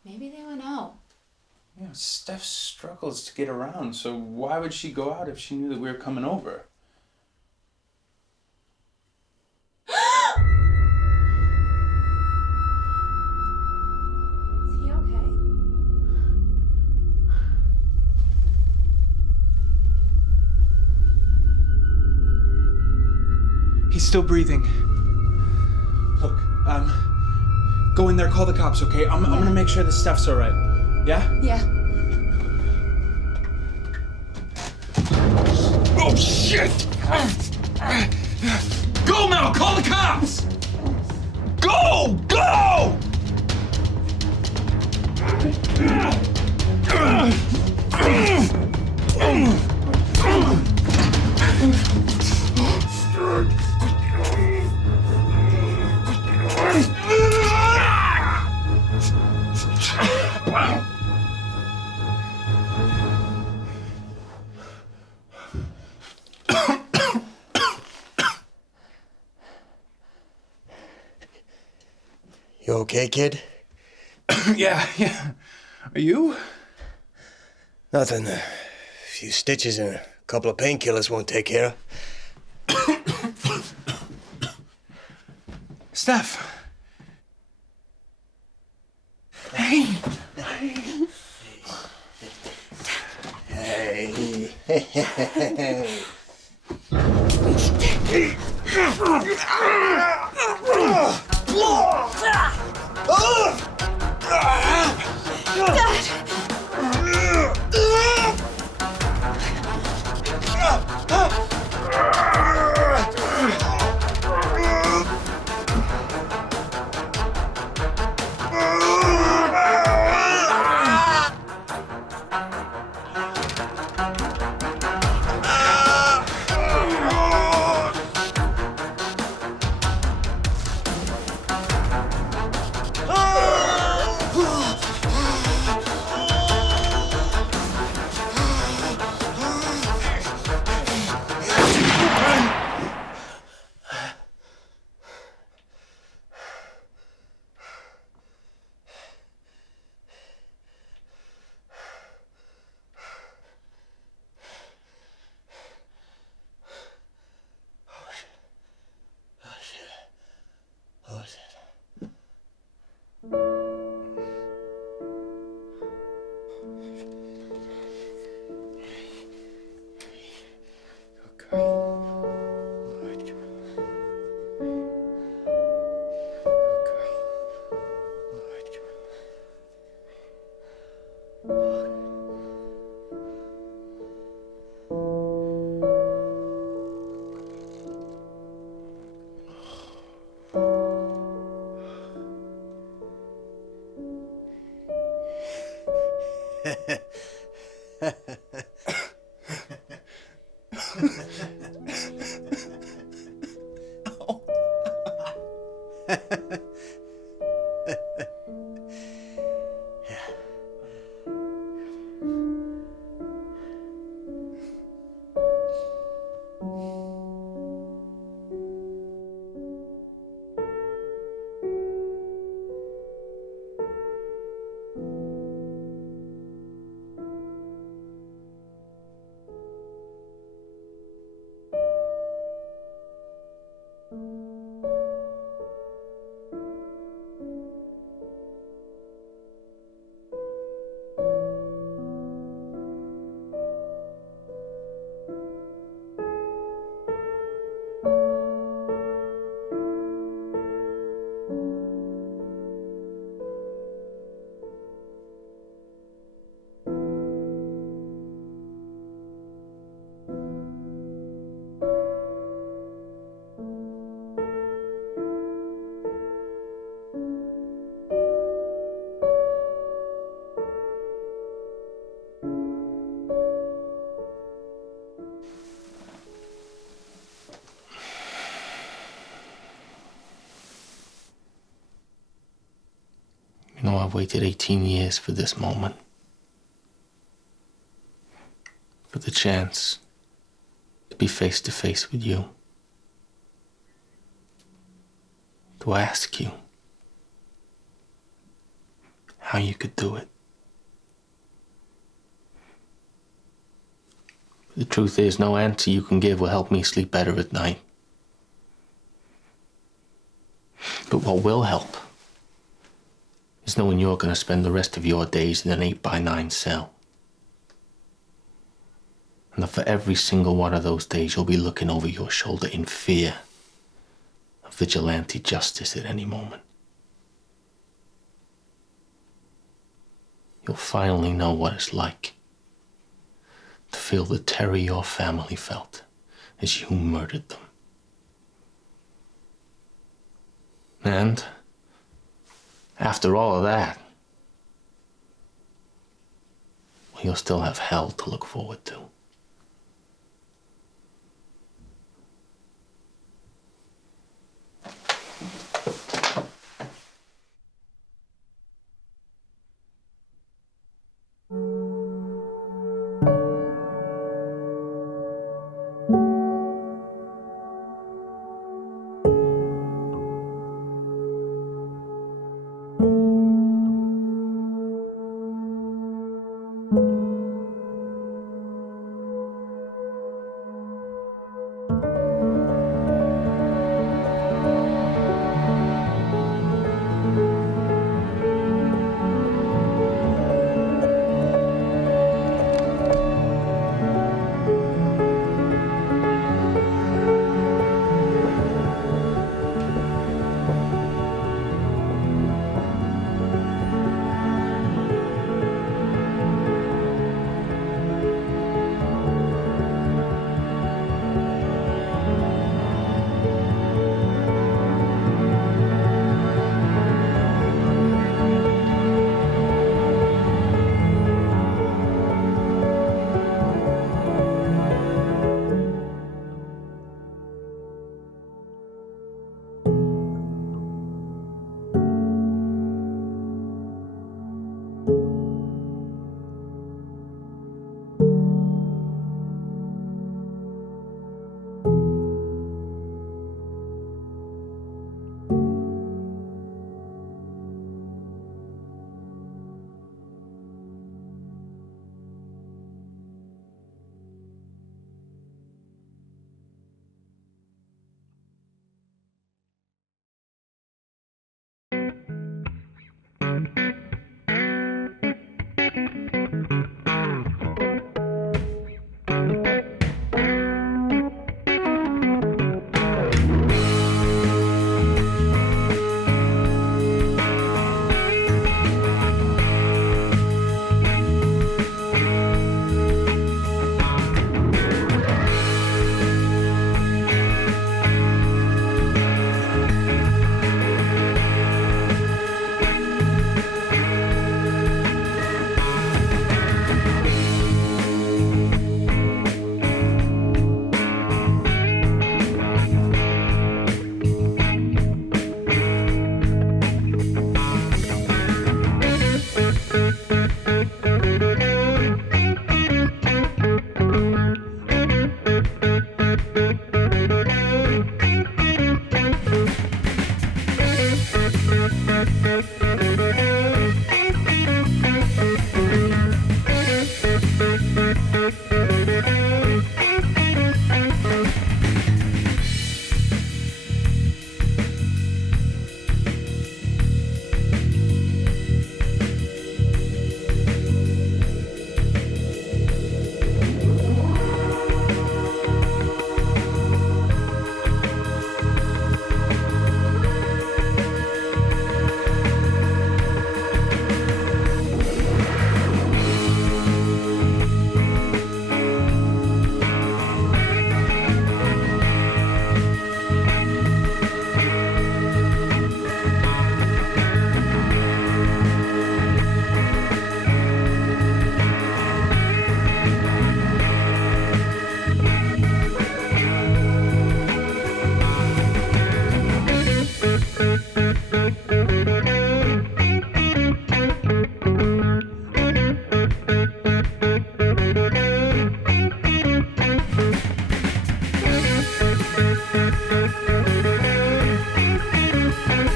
Maybe they went out. Yeah, Steph struggles to get around, so why would she go out if she knew that we were coming over? Is he okay? He's still breathing. Look, go in there, call the cops, okay? I'm gonna make sure the Steph's alright. Yeah? Yeah. Oh, shit! Go, Mel! Call the cops! Go! Go! You okay, kid? Yeah. Are you? Nothing. A few stitches and a couple of painkillers won't take care of. Steph! Hey! Hey. know I've waited 18 years for this moment. For the chance to be face to face with you. To ask you how you could do it. The truth is, no answer you can give will help me sleep better at night. But what will help is knowing you're going to spend the rest of your days in an 8x9 cell. And that for every single one of those days, you'll be looking over your shoulder in fear of vigilante justice at any moment. You'll finally know what it's like to feel the terror your family felt as you murdered them. And after all of that, you'll still have hell to look forward to.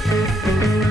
Confronting.